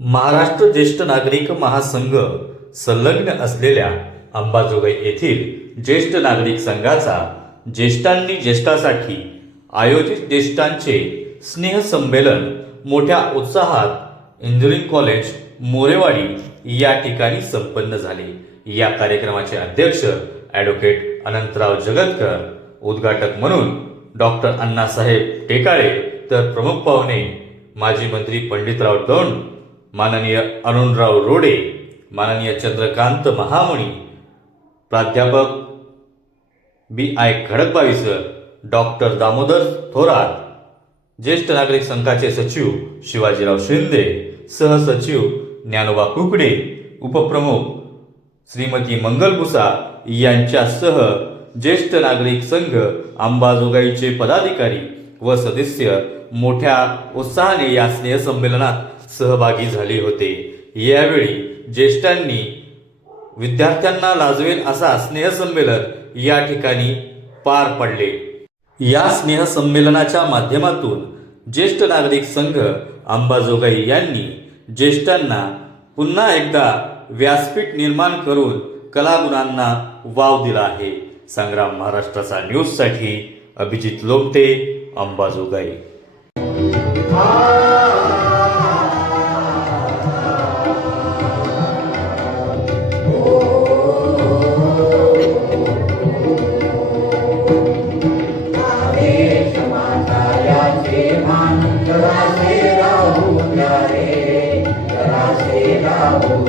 महाराष्ट्र ज्येष्ठ नागरिक महासंघ संलग्न असलेल्या अंबाजोगाई येथील ज्येष्ठ नागरिक संघाचा ज्येष्ठांनी ज्येष्ठासाठी आयोजित ज्येष्ठांचे स्नेहसंमेलन मोठ्या उत्साहात इंजिनिअरिंग कॉलेज मोरेवाडी या ठिकाणी संपन्न झाले। या कार्यक्रमाचे अध्यक्ष ॲडव्होकेट अनंतराव जगतकर, उद्घाटक म्हणून डॉक्टर अण्णासाहेब टेकाळे, तर प्रमुख पाहुणे माजी मंत्री पंडितराव दौंड, माननीय अरुणराव रोडे, माननीय चंद्रकांत महामुनी, प्राध्यापक B.I. Khadakbavi sir, doctor Damodar Thorat, ज्येष्ठ नागरिक संघाचे सचिव शिवाजीराव शिंदे, सहसचिव ज्ञानोबा कुकडे, उपप्रमुख श्रीमती मंगलबुसा यांच्यासह ज्येष्ठ नागरिक संघ अंबाजोगाईचे पदाधिकारी व सदस्य मोठ्या उत्साहाने या स्नेहसंमेलनात सहभागी झाले होते। यावेळी ज्येष्ठांनी विद्यार्थ्यांना लाजवेल असा स्नेहसंमेलन या ठिकाणी पार पडले। या स्नेहसंमेलनाच्या माध्यमातून ज्येष्ठ नागरिक संघ अंबाजोगाई यांनी ज्येष्ठांना पुन्हा एकदा व्यासपीठ निर्माण करून कलागुणांना वाव दिला आहे। संग्राम महाराष्ट्राचा न्यूजसाठी अभिजित लोमटे, अंबाजोगाई। जरा से राहू